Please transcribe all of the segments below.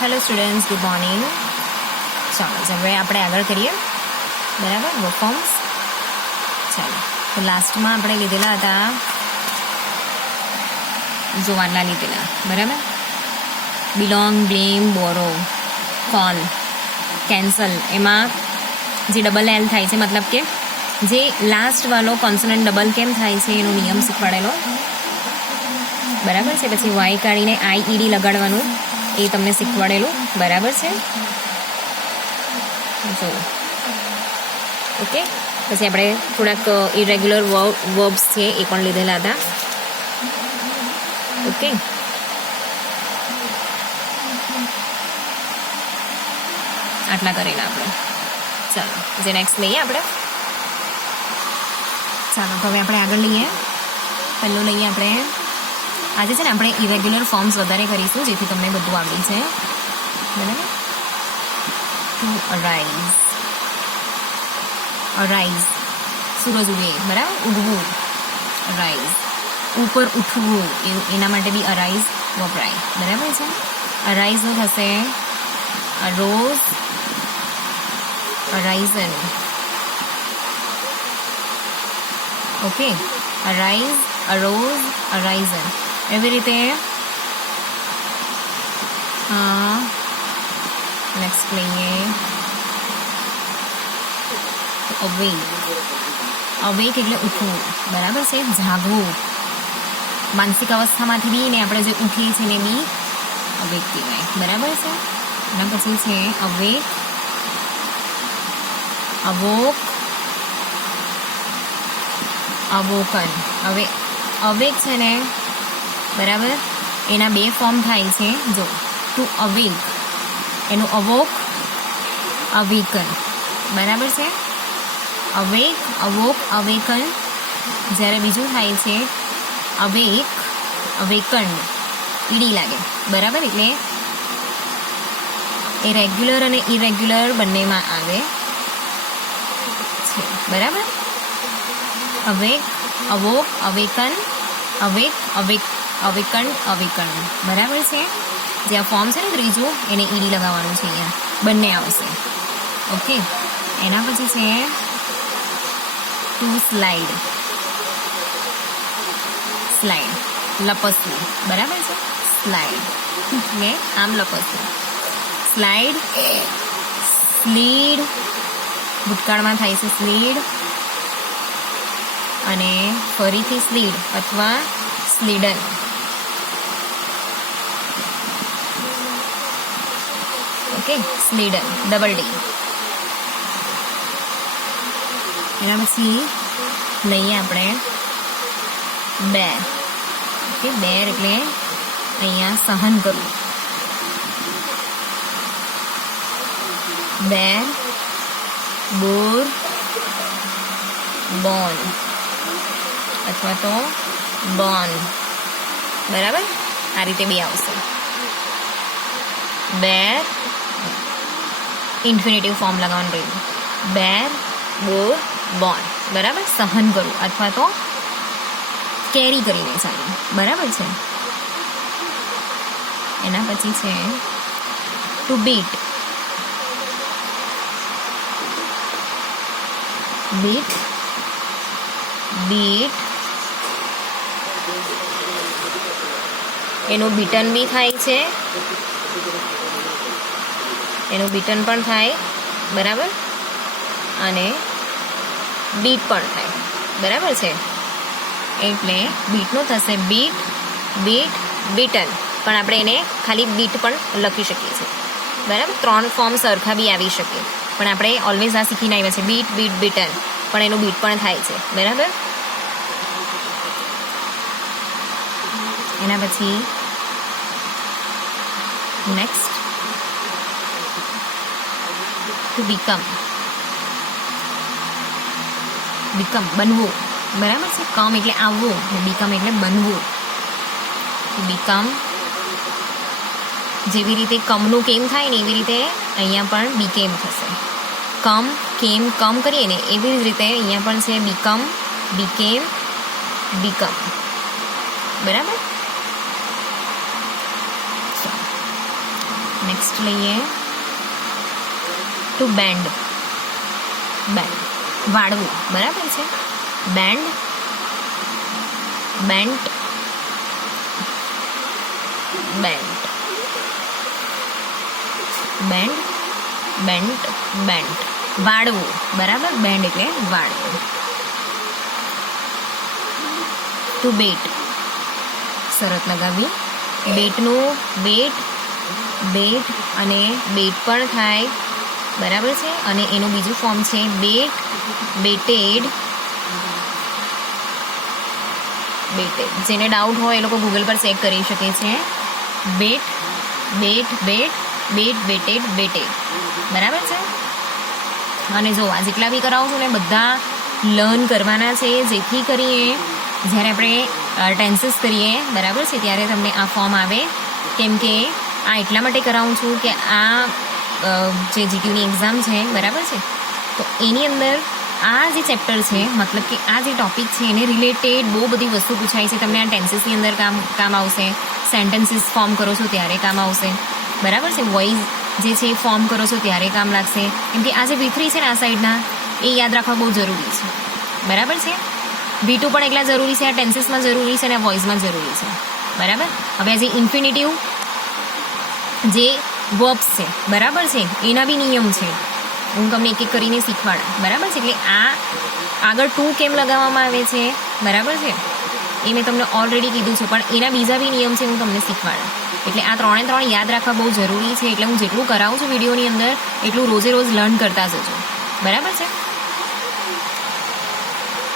Hello students, good morning. ચાલો હવે આપણે આગળ કરીએ. બરાબર, વર્ક ફોર્મ્સ. ચાલો, તો લાસ્ટમાં આપણે લીધેલા હતા જોવાના લીધેલા. બરાબર, બિલોંગ, બ્લેમ, બોરો, કોલ, કેન્સલ. એમાં જે ડબલ એલ થાય છે, મતલબ કે જે લાસ્ટ વાળો કોન્સનન્ટ ડબલ કેમ થાય છે એનો નિયમ શીખવાડેલો. બરાબર છે. પછી વાય કાઢીને IED લગાડવાનું એ તમને શીખવાડેલું. બરાબર છે. જો ઓકે. પછી આપણે થોડાક ઇરેગ્યુલર વર્બ્સ છે એ પણ લીધેલા હતા. ઓકે, આટલા કરેલા આપણે. ચાલો જે નેક્સ્ટ લઈએ આપણે. ચાલો તો હવે આપણે આગળ લઈએ. પહેલું લઈએ આપણે. આજે છે ને આપણે ઇરેગ્યુલર ફોર્મ્સ વધારે કરીશું જેથી તમને બધું આવડી છે. બરાબર. ટુ અરાઇઝ, અરાઇઝ સૂરજ ઉગે. બરાબર, ઉગવું. અરાઇઝ ઉપર ઉઠવું, એના માટે બી અરાઇઝ વપરાય. બરાબર છે. અરાઇઝનું થશે અરોઝ, અરાઇઝન. Okay, arise, અરોઝ, અરાઇઝન. એવી રીતે નેક્સ્ટ લઈએ અવેક. અવેક એટલે ઉઠવું. બરાબર છે, જાગવું. માનસિક અવસ્થામાંથી બી ને આપણે જે ઉઠીએ છીએ ને બી અવેક કહેવાય. બરાબર છે. એના પછી છે અવેક, અવોક, અવોકન. હવે અવેક છે ને, બરાબર, એના બે ફોર્મ થાય છે. જો ટુ અવેક, એનું અવોક, અવેકન. બરાબર છે. Awake, awoke, awaken. જ્યારે બીજું થાય છે અવેક, અવેકન, ઈડી લાગે. બરાબર, એટલે એ રેગ્યુલર અને ઇરેગ્યુલર બંનેમાં આવે છે. બરાબર. Awake, awoke, awaken, awake, awake, awaken, awaken. બરાબર છે. જે આ ફોર્મ છે ને ત્રીજું, એને ઈડી લગાવવાનું છે. અહીંયા બંને આવશે. ઓકે. એના પછી છે ટુ સ્લાઇડ. સ્લાઇડ લપસવું. બરાબર છે. સ્લાઇડ ને આમ લપસવું. સ્લાઇડ, સ્લીડ, ભૂતકાળમાં થાય છે સ્લીડ, અને ફરીથી સ્લીડ અથવા slidden. Okay, slidden, double D. એના પછી લઈએ આપણે બેર. ઓકે, બેર એટલે અહીંયા સહન કરવું. બેર, બોર, બોન અથવા તો બોન. બરાબર, આ રીતે બી આવશે. બેર, ઇન્ફિનિટિવ ફોર્મ લગાવવાનું રહ્યું. બેર, બોર, બોન. બરાબર, સહન કરવું અથવા તો કેરી કરીને ચાલવું. બરાબર છે. એના પછી છે ટુ બીટ. Bit, bit. એનું બીટન બી થાય છે, એનું બીટન પણ થાય. બરાબર, અને બીટ પણ થાય. બરાબર છે. એટલે બીટનું થશે બીટ, બીટ, બીટન. પણ આપણે એને ખાલી બીટ પણ લખી શકીએ છીએ. બરાબર, ત્રણ ફોર્મ સરખા બી આવી શકે, પણ આપણે ઓલવેઝ આ શીખીને આવ્યા છે બીટ, બીટ, બીટન. પણ એનું બીટ પણ થાય છે. બરાબર. એના પછી નેક્સ્ટ ટુ બીકમ. બીકમ, બનવું. બરાબર છે. કમ એટલે આવવું, બીકમ એટલે બનવું. બીકમ. જેવી રીતે કમનું કેમ થાય ને એવી રીતે અહીંયા પણ બીકેમ થશે. કમ, કેમ, કમ કરીએ ને એવી જ રીતે અહીંયા પણ છે બીકમ, બીકેમ, બીકમ. બરાબર. નેક્સ્ટ લઈએ ટુ બેન્ડ, બેન્ડ વાળવું, બરાબર છે. Bend, bent, bent, bend, bent, bent વાળવું, બરાબર. બેન્ડ એટલે વાળવું. ટુ બેટ, શરત લગાવી. બેટનું બેટ, બેટ અને બેટ પણ થાય, બરાબર છે. અને એનું બીજું ફોર્મ છે બેટ, બેટેડ, બેટેડ. જેને ડાઉટ હોય એ લોકો ગૂગલ પર ચેક કરી શકે છે. બેટ, બેટ, બેટ, બેટ, બેટેડ, બેટેડ, બરાબર છે. અને જો આ જેટલા બી કરાવું છું ને બધા લર્ન કરવાના છે, જેથી કરીએ જ્યારે આપણે ટેન્સીસ કરીએ, બરાબર છે, ત્યારે તમને આ ફોર્મ આવે. કેમ કે આ એટલા માટે કરાવું છું કે આ જે જીટીયુની એક્ઝામ છે, બરાબર છે, તો એની અંદર આ જે ચેપ્ટર છે, મતલબ કે આ જે ટોપિક છે એને રિલેટેડ બહુ બધી વસ્તુ પૂછાય છે. તમને આ ટેન્સીસની અંદર કામ આવશે, સેન્ટેન્સીસ ફોર્મ કરો છો ત્યારે કામ આવશે, બરાબર છે. વોઇસ જે છે એ ફોર્મ કરો છો ત્યારે કામ લાગશે. કેમ કે આ જે V3 છે ને આ સાઈડના એ યાદ રાખવા બહુ જરૂરી છે, બરાબર છે. V2 પણ એટલા જરૂરી છે, આ ટેન્સીસમાં જરૂરી છે અને આ વોઇસમાં જરૂરી છે, બરાબર. હવે આ જે ઇન્ફિનિટિવ જે વર્બ્સ છે, બરાબર છે, એના બી નિયમ છે. હું તમને એક એક કરીને શીખવાડા, બરાબર છે. એટલે આ આગળ ટુ કેમ લગાવવામાં આવે છે, બરાબર છે, એ મેં તમને ઓલરેડી કીધું છે. પણ એના બીજા બી નિયમ છે, હું તમને શીખવાડા. એટલે આ 3 યાદ રાખવા બહુ જરૂરી છે. એટલે હું જેટલું કરાવું છું વિડીયોની અંદર એટલું રોજે રોજ લર્ન કરતા જજો, બરાબર છે.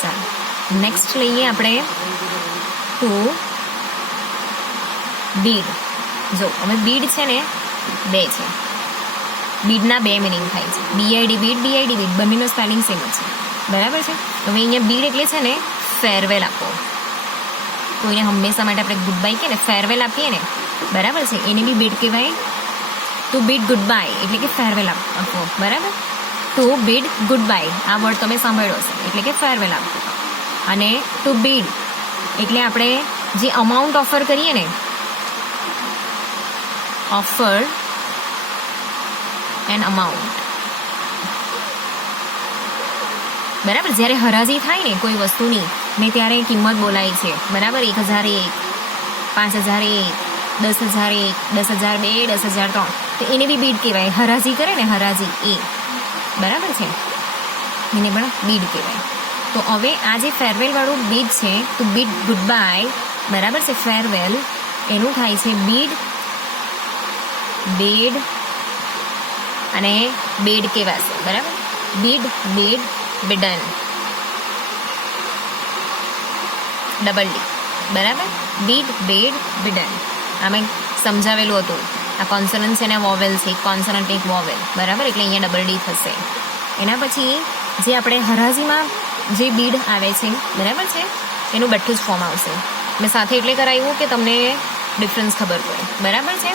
ચાલો નેક્સ્ટ લઈએ આપણે ટુ બીડ. જો હવે બીડ છે ને બે છે. બીડના બે મિનિંગ થાય છે. BID બીડ, BID બીડ બંનેનો સ્પેલિંગ સેમ જ છે, બરાબર છે. હવે અહીંયા બીડ એટલે છે ને ફેરવેલ આપો. કોઈને હંમેશા માટે આપણે ગુડ બાય કહીએ ને, ફેરવેલ આપીએ ને, બરાબર છે, એને બી બીડ કહેવાય. ટુ બીડ ગુડ બાય એટલે કે ફેરવેલ આપો, બરાબર. ટુ બીડ ગુડ બાય આ વર્ડ તમે સાંભળ્યો હશે, એટલે કે ફેરવેલ આપો. અને ટુ બીડ એટલે આપણે જે અમાઉન્ટ ઓફર કરીએ ને, ઓફર એન અમાઉન્ટ, બરાબર. જ્યારે હરાજી થાય ને કોઈ વસ્તુની ને ત્યારે કિંમત બોલાય છે, બરાબર. 1001, 5001, 10,001, 10,002, 10,003, તો એને બી બીડ કહેવાય. હરાજી કરે ને હરાજી એ, બરાબર છે, એને પણ બીડ કહેવાય. તો હવે આ જે ફેરવેલ વાળું બીડ છે, તો બીડ ગુડ બાય, બરાબર છે, ફેરવેલ એનું થાય છે બીડ, બેડ અને બેડ કહેવાશે, બરાબર. બીડ, બેડ, બેડન, ડબલ ડી, બરાબર. બીડ, બેડ, બેડન. આમાં સમજાવેલું હતું. આ કોન્સનન્ટ છે ને વોવેલ છે, કોન્સનન્ટ એક વોવેલ, બરાબર. એટલે અહીંયા ડબલ ડી થશે. એના પછી જે આપણે હરાજીમાં જે બીડ આવે છે, બરાબર છે, એનું બેઠું જ ફોર્મ આવશે. મેં સાથે એટલે કરાવ્યું કે તમને ડિફરન્સ ખબર પડે, બરાબર છે.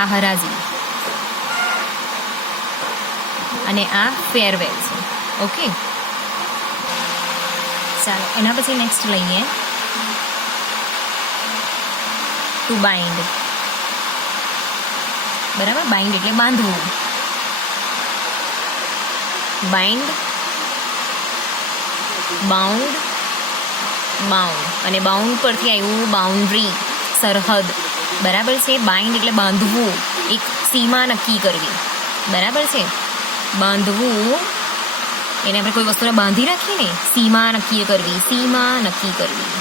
આ હરાજી અને આ ફેરવેલ છે, ઓકે. ચાલો એના પછી નેક્સ્ટ લઈએ ટુ બાઇન્ડ, બરાબર. બાઇન્ડ એટલે બાંધવું. બાઇન્ડ, બાઉન્ડ, બાઉન્ડ અને બાઉન્ડ પરથી આવ્યું બાઉન્ડ્રી, સરહદ, બરાબર છે. બાઇન્ડ એટલે બાંધવું, એક સીમા નક્કી કરવી, બરાબર છે. બાંધવું એને આપણે કોઈ વસ્તુને બાંધી રાખીએ ને, સીમા નક્કી કરવી, સીમા નક્કી કરવી,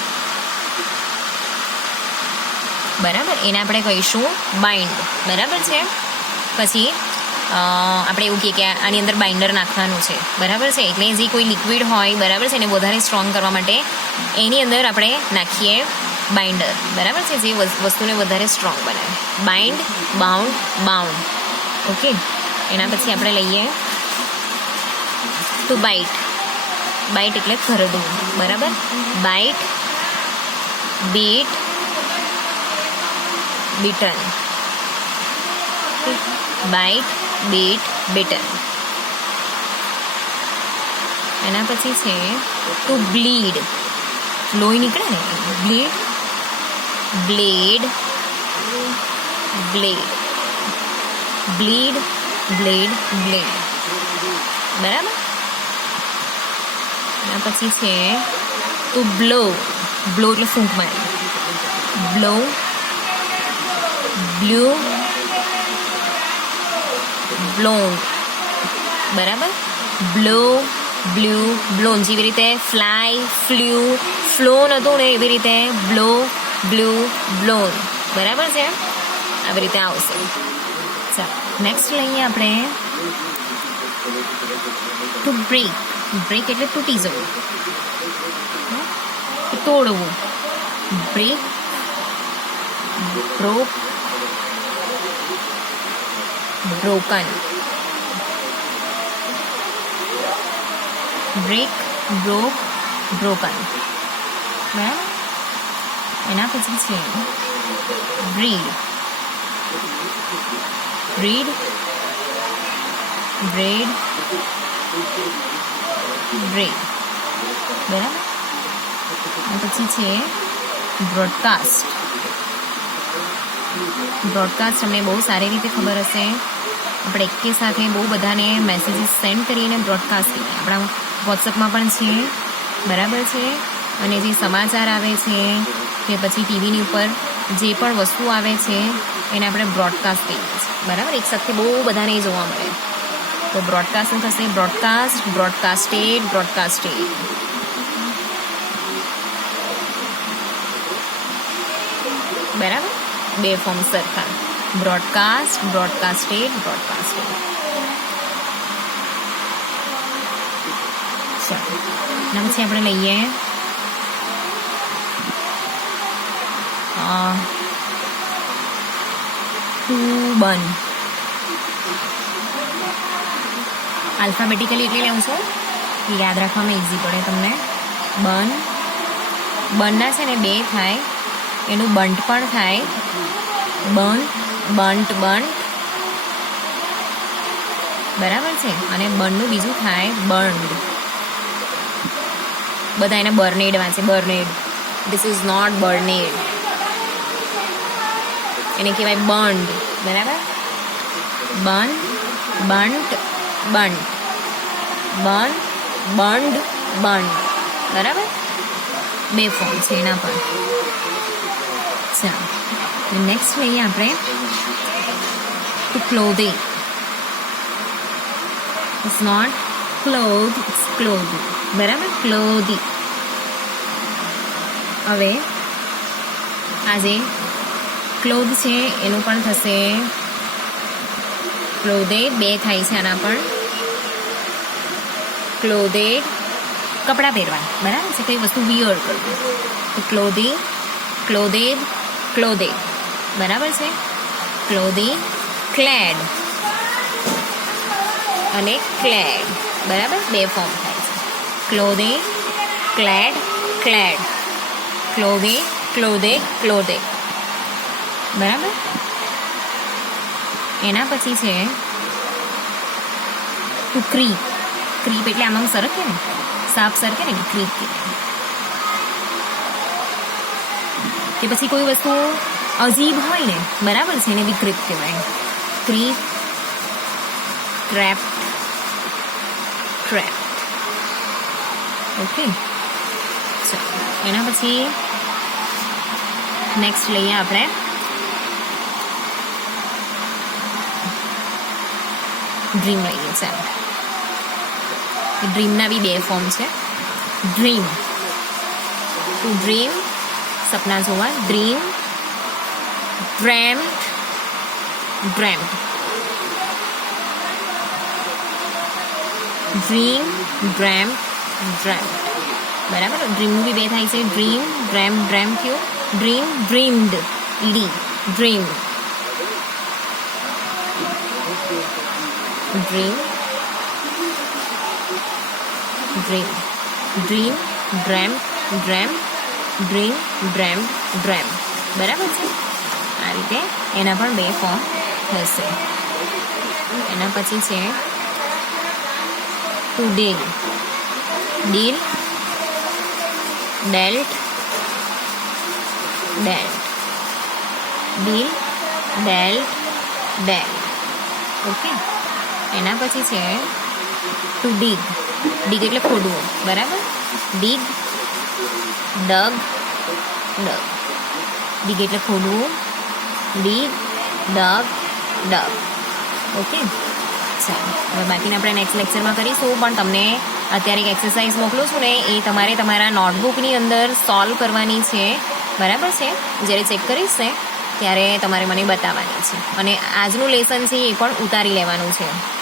બરાબર. એને આપણે કહીશું બાઇન્ડ, બરાબર છે. પછી આપણે એવું કહીએ કે આની અંદર બાઇન્ડર નાખવાનું છે, બરાબર છે. એટલે જે કોઈ લિક્વિડ હોય, બરાબર છે, એને વધારે સ્ટ્રોંગ કરવા માટે એની અંદર આપણે નાખીએ બાઇન્ડર, બરાબર છે, જે વસ્તુને વધારે સ્ટ્રોંગ બનાવે. Bind, bound, bound, okay. એના પછી આપણે લઈએ ટુ બાઇટ. બાઇટ એટલે કરડવું, બરાબર. Bite, bit, bitten, bite, bit, bitten. એના પછી છે ટુ બ્લીડ. લોહી નીકળે ને, bleed, bled, bled, bleed, bled, bled. બરાબર. એના પછી છે ટુ બ્લો. બ્લો એટલે ફૂંક મારી. Blow, blew, blown. બરાબર. Blow, blew, blown. જેવી રીતે ફ્લાય, ફ્લ્યુ, ફ્લોન હતું ને એવી રીતે બ્લો, બ્લુ, બ્લોન. બરાબર છે. આવી રીતે આવશે. ચાલો નેક્સ્ટ લઈએ આપણે ટુ બ્રેક. બ્રેક એટલે તૂટી જવું, તોડવું. Break, broke, broken. Break, broke, broken. બરાબર. એના પછી છે બ્રીડ. Breed, bread, bread. બરાબર. પછી છે બ્રોડકાસ્ટ. બ્રોડકાસ્ટ તમને બહુ સારી રીતે ખબર હશે. આપણે એકે સાથે બહુ બધાને મેસેજીસ સેન્ડ કરીને બ્રોડકાસ્ટ કરીએ. આપણા વોટ્સઅપમાં પણ છે. બરાબર છે. અને જે સમાચાર આવે છે કે પછી ટીવીની ઉપર જે પણ વસ્તુ આવે છે એને આપણે બ્રોડકાસ્ટ કહીએ છીએ. બરાબર. એક સાથે બહુ બધાને જોવા મળે. તો બ્રોડકાસ્ટ શું થશે? બ્રોડકાસ્ટ, બ્રોડકાસ્ટેડ, બ્રોડકાસ્ટેડ. બરાબર. બે ફોર્મ સરખા. બ્રોડકાસ્ટ, બ્રોડકાસ્ટેડ, બ્રોડકાસ્ટેડ. ચાલો એના પછી આપણે લઈએ ટુ બન. આલ્ફાબેટિકલી એટલે લેવું છું, યાદ રાખવામાં ઇઝી પડે તમને. બન. બનના છે ને બે થાય. એનું બંટ પણ થાય. બન, બંટ, બંટ. બરાબર છે. અને બનનું બીજું થાય બર્ન્ડ. બધા એને બર્નેડ વાંચે. Burned. This is not burned. એને કહેવાય બર્ન્ડ. બરાબર. બન, બંટ, બંટ. બન, બર્ન્ડ, બર્ન્ડ. બરાબર. બે ફોર્મ છે એના પર. ચાલો નેક્સ્ટ લઈએ આપણે to clothing. It's not cloth, it's clothing. બરાબર. ક્લોધિંગ. હવે આજે ક્લોથ છે એનું પણ થશે ક્લોધેડ. બે થાય છે આના પણ. ક્લોધેડ, કપડાં પહેરવા. બરાબર છે. કઈ વસ્તુ વિયર કરવું. તો ક્લોધિંગ, ક્લોધેડ, ક્લોધેડ. બરાબર છે. ક્લોધિંગ, ક્લેડ અને ક્લેડ. બરાબર. બે ફોર્મ થાય છે. Clothing, clad, clad. ક્લોધિંગ, ક્લોધેડ, ક્લોધેડ. બરાબર. એના પછી છે ટુ ક્રીપ. ક્રીપ એટલે આમાં સરકે ને, સાપ સરકે ને, ક્રીપ કહેવાય. કે પછી કોઈ વસ્તુ અજીબ હોય ને, બરાબર છે, એને બી ક્રીપ કહેવાય. Creep, trap, trap. ઓકે. ચાલો એના પછી નેક્સ્ટ લઈએ આપણે ડ્રીમ લઈએ. ચાલો ડ્રીમના બી બે ફોર્મ છે. ડ્રીમ, ટુ ડ્રીમ, સપના જોવા. ડ્રીમ, ડ્રેમ્ડ, ડ્રેમ્ડ. ડ્રીમ, ડ્રેમ્ડ, ડ્રેમ્ડ. બરાબર. ડ્રીમનું બી બે થાય છે. ડ્રીમ, ડ્રેમ, ડ્રેમ થયું. Dream, dreamed, ED, dream. Dream, dream, dream, dreamt, dreamt, dream, dreamt, dreamt. બરાબર છે. આ રીતે એના પણ બે ફોર્મ થશે. એના પછી છે to deal. Deal, dealt, dealt. Deal, dealt, dealt. Okay. એના પછી છે ટુ ડીગ. ડીગ એટલે ખોદવું, બરાબર. ડીગ, ડગ, ડગ. ડીગ એટલે ખોદવું, ડીગ, ડગ, ડગ. ઓકે. ચાલો, હવે બાકીને આપણે નેક્સ્ટ લેક્ચરમાં કરીશું, પણ તમને અત્યારે એક એક્સરસાઇઝ મોકલું છું ને, એ તમારે તમારા નોટબુકની અંદર સોલ્વ કરવાની છે, બરાબર છે. જ્યારે ચેક કરીશ ને ત્યારે તમારે મને બતાવવાની છે, અને આજનું લેસન છે એ પણ ઉતારી લેવાનું છે.